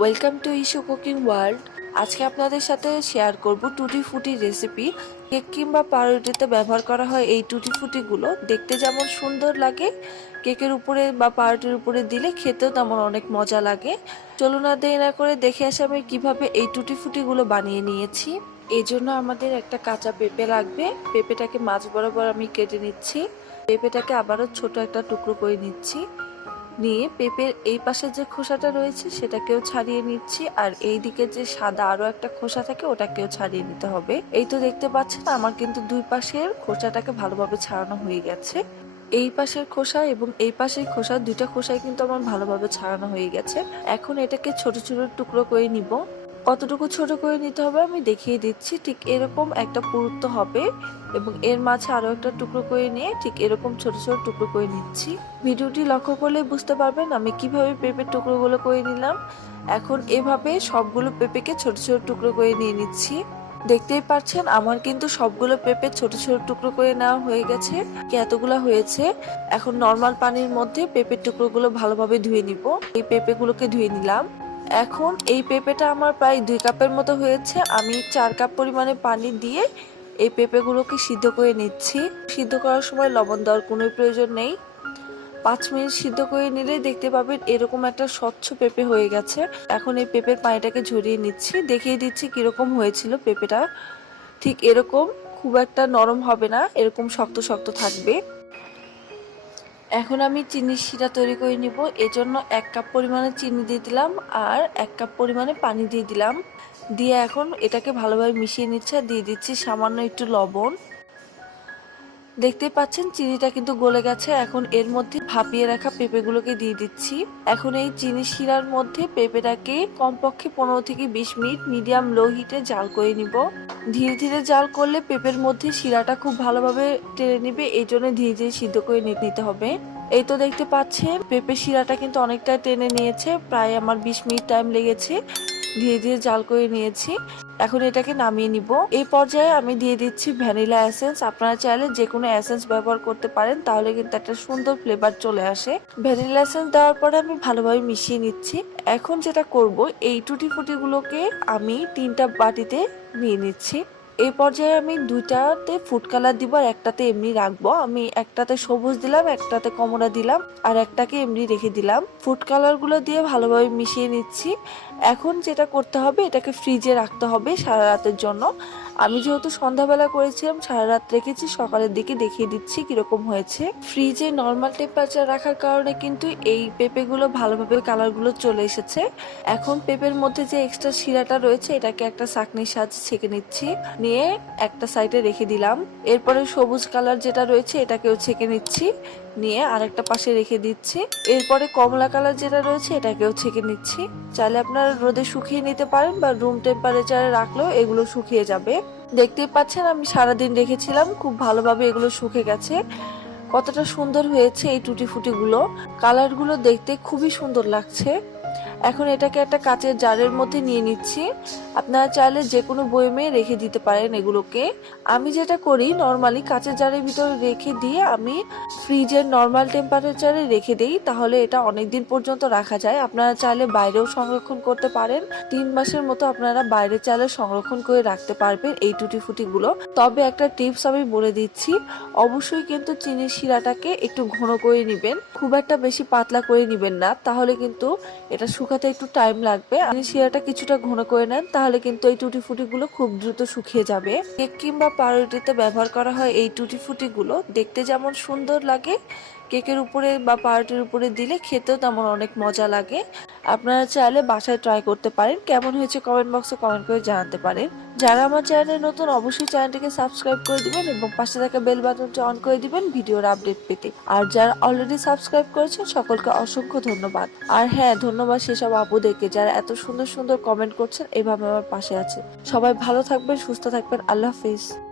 Welcome to Ishu cooking world আজকে আপনাদের সাথে শেয়ার করব টুটি ফুটি রেসিপি কেক কিংবা পাউরুটিতে ব্যবহার করা হয় এই টুটি ফুটিগুলো দেখতে যেমন সুন্দর লাগে, কেকের উপরে বা পাউরুটির উপরে দিলে খেতেও তেমন অনেক মজা লাগে। চলুন আর দেরি না করে দেখে আসি আমি কীভাবে এই টুটি ফুটিগুলো বানিয়ে নিয়েছি। এই জন্য আমাদের একটা কাঁচা পেঁপে লাগবে। পেঁপেটাকে মাছ বরাবর আমি কেটে নিচ্ছি। পেঁপেটাকে আবারও ছোট একটা টুকরো করে নিচ্ছি। নিয়ে পেঁপের এই পাশে যে খোসাটা রয়েছে সেটাকেও ছাড়িয়ে নিচ্ছি। আর এই দিকে যে সাদা আরও একটা খোসা থাকে ওটাকেও ছাড়িয়ে নিতে হবে। এই তো দেখতে পাচ্ছেন, আমার কিন্তু দুই পাশের খোসাটাকে ভালোভাবে ছাড়ানো হয়ে গেছে। এই পাশের খোসা এবং এই পাশের খোসা, দুইটা খোসাই কিন্তু আমার ভালোভাবে ছাড়ানো হয়ে গেছে। এখন এটাকে ছোট ছোট টুকরো করে নিব। কতটুকু ছোট করে নিতে হবে আমি দেখিয়ে দিচ্ছি। ঠিক এরকম একটা পুরুত্ব হবে এবং এর মাঝে আরও একটা টুকরো করে নিয়ে ঠিক এরকম ছোট ছোট টুকরো করে নিচ্ছি। ভিডিওটি লক্ষ্য করলে বুঝতে পারবেন আমি কীভাবে পেঁপের টুকরোগুলো করে নিলাম। এখন এভাবে সবগুলো পেঁপেকে ছোট ছোট টুকরো করে নিয়ে নিচ্ছি। দেখতেই পাচ্ছেন আমার কিন্তু সবগুলো পেঁপে ছোট ছোট টুকরো করে নেওয়া হয়ে গেছে। এতগুলো হয়েছে? এখন নর্মাল পানির মধ্যে পেঁপের টুকরোগুলো ভালোভাবে ধুয়ে নিব। এই পেঁপেগুলোকে ধুয়ে নিলাম। এখন এই পেঁপেটা আমার প্রায় দুই কাপের মতো হয়েছে। আমি চার কাপ পরিমাণে পানি দিয়ে এই পেঁপেগুলোকে সিদ্ধ করে নিচ্ছি। সিদ্ধ করার সময় লবণ দেওয়ার কোনো প্রয়োজন নেই। পাঁচ মিনিট সিদ্ধ করে নিলেই দেখতে পাবেন এরকম একটা স্বচ্ছ পেঁপে হয়ে গেছে। এখন এই পেঁপের পানিটাকে ঝরিয়ে নিচ্ছি। দেখিয়ে দিচ্ছি কীরকম হয়েছিল পেঁপেটা। ঠিক এরকম, খুব একটা নরম হবে না, এরকম শক্ত শক্ত থাকবে। এখন আমি চিনির শিরা তৈরি করে নিব। এজন্য এক কাপ পরিমাণে চিনি দিয়ে দিলাম আর এক কাপ পরিমাণে পানি দিয়ে দিলাম। দিয়ে এখন এটাকে ভালোভাবে মিশিয়ে নিচ্ছে। দিয়ে দিচ্ছি সামান্য একটু লবণ। দেখতে পাচ্ছেন, চিনিটা কিন্তু গলে গেছে। এখন এর মধ্যে ভাপিয়ে রাখা পেঁপেগুলোকে দিয়ে দিচ্ছি। এখন এই চিনি শিরার মধ্যে পেঁপেটাকে কমপক্ষে পনেরো থেকে বিশ মিনিট মিডিয়াম লো হিটে জাল করে নিব। ধীরে ধীরে জাল করলে পেঁপের মধ্যে শিরাটা খুব ভালোভাবে টেনে নিবে, এই জন্য ধীরে ধীরে সিদ্ধ করে নিতে হবে। এই তো দেখতে পাচ্ছেন, পেঁপে শিরাটা কিন্তু অনেকটা টেনে নিয়েছে, প্রায় আমার বিশ মিনিট টাইম লেগেছে। ধীরে ধীরে জাল করে নিয়েছি। এখন এটাকে নামিয়ে নিব। এই পর্যায়ে আমি দিয়ে দিচ্ছি ভ্যানিলা এসেন্স। আপনারা চাইলে যে কোনো এসেন্স ব্যবহার করতে পারেন, তাহলে কিন্তু একটা সুন্দর ফ্লেভার চলে আসে। ভ্যানিলা এসেন্স দেওয়ার পরে আমি ভালোভাবে মিশিয়ে নিচ্ছি। এখন যেটা করব, এই টুটি ফুটিগুলোকে আমি তিনটা বাটিতে নিয়ে নিচ্ছি। এই পর্যায়ে আমি দুইটাতে ফুড কালার দিব আর একটাতে এমনি রাখব। আমি একটাতে সবুজ দিলাম, একটাতে কমলা দিলাম আর একটাকে এমনি রেখে দিলাম। ফুড কালারগুলো দিয়ে ভালোভাবে মিশিয়ে নিচ্ছি। এখন যেটা করতে হবে, এটাকে ফ্রিজে রাখতে হবে সারা রাতের জন্য। আমি যেহেতু সন্ধ্যাবেলা করেছিলাম, সারা রাত রেখেছি, সকালের দিকে দেখিয়ে দিচ্ছি কীরকম হয়েছে। ফ্রিজে নর্মাল টেম্পারেচার রাখার কারণে কিন্তু এই পেঁপেগুলো ভালোভাবে কালারগুলো চলে এসেছে। এখন পেঁপের মধ্যে যে এক্সট্রা শিরাটা রয়েছে, এটাকে একটা চাকনির সাহায্যে ছেঁকে নিচ্ছি। নিয়ে একটা সাইডে রেখে দিলাম। এরপরে সবুজ কালার যেটা রয়েছে, এটাকেও ছেঁকে নিচ্ছি। নিয়ে আরেকটা পাশে রেখে দিচ্ছি। এরপরে কমলা কালার যেটা রয়েছে, এটাকেও ছেঁকে নিচ্ছি। চাইলে আপনারা রোদে শুকিয়ে নিতে পারেন বা রুম টেম্পারেচারে রাখলেও এগুলো শুকিয়ে যাবে। দেখতেই পাচ্ছেন, আমি সারাদিন রেখেছিলাম, খুব ভালোভাবে এগুলো শুকে গেছে। কতটা সুন্দর হয়েছে এই টুটি ফুটিগুলো কালারগুলো দেখতে খুবই সুন্দর লাগছে। এখন এটাকে একটা কাঁচের জারের মধ্যে নিয়ে নিচ্ছি। আপনারা চাইলে যে কোনো বয়মে রেখে দিতে পারেন এগুলোকে। আমি যেটা করি নর্মালি কাচের জারের ভিতরে রেখে দিয়ে আমি ফ্রিজের নর্মাল টেম্পারেচারে রেখে দিই, তাহলে এটা অনেক দিন পর্যন্ত রাখা যায়। আপনারা চাইলে বাইরেও সংরক্ষণ করতে পারেন। তিন মাসের মতো আপনারা বাইরে চাইলে সংরক্ষণ করে রাখতে পারবেন এই টুটি ফুটিগুলো তবে একটা টিপস আমি বলে দিচ্ছি, অবশ্যই কিন্তু চিনির শিরাটাকে একটু ঘন করে নেবেন। খুব একটা বেশি পাতলা করে নেবেন না, তাহলে কিন্তু এটা শুকাতে একটু টাইম লাগবে। আপনি শিরাটা কিছুটা ঘন করে নেন, তাহলে কিন্তু এই টুটি ফুটিগুলো খুব দ্রুত শুকিয়ে যাবে। কেক কিংবা পাউরুটিতে ব্যবহার করা হয় এই টুটি ফুটিগুলো। দেখতে যেমন সুন্দর লাগে, কেকের উপরে বা পাউরুটির উপরে দিলে খেতেও তেমন অনেক মজা লাগে। আপনারা চাইলে বাসায় ট্রাই করতে পারেন। কেমন হয়েছে কমেন্ট বক্সে কমেন্ট করে জানাতে পারেন। যারা আমার চ্যানেলে নতুন, অবশ্যই চ্যানেলটিকে সাবস্ক্রাইব করে দিবেন এবং পাশে থাকা বেল বাটনটি অন করে দিবেন ভিডিওর আপডেট পেতে। আর যারা অলরেডি সাবস্ক্রাইব করেছেন, সকলকে অসংখ্য ধন্যবাদ। আর হ্যাঁ ধন্যবাদ সেসব আপুদেরকে যারা এত সুন্দর সুন্দর কমেন্ট করছেন, এভাবে আমার পাশে আছে। সবাই ভালো থাকবেন, সুস্থ থাকবেন। আল্লাহ হাফিজ।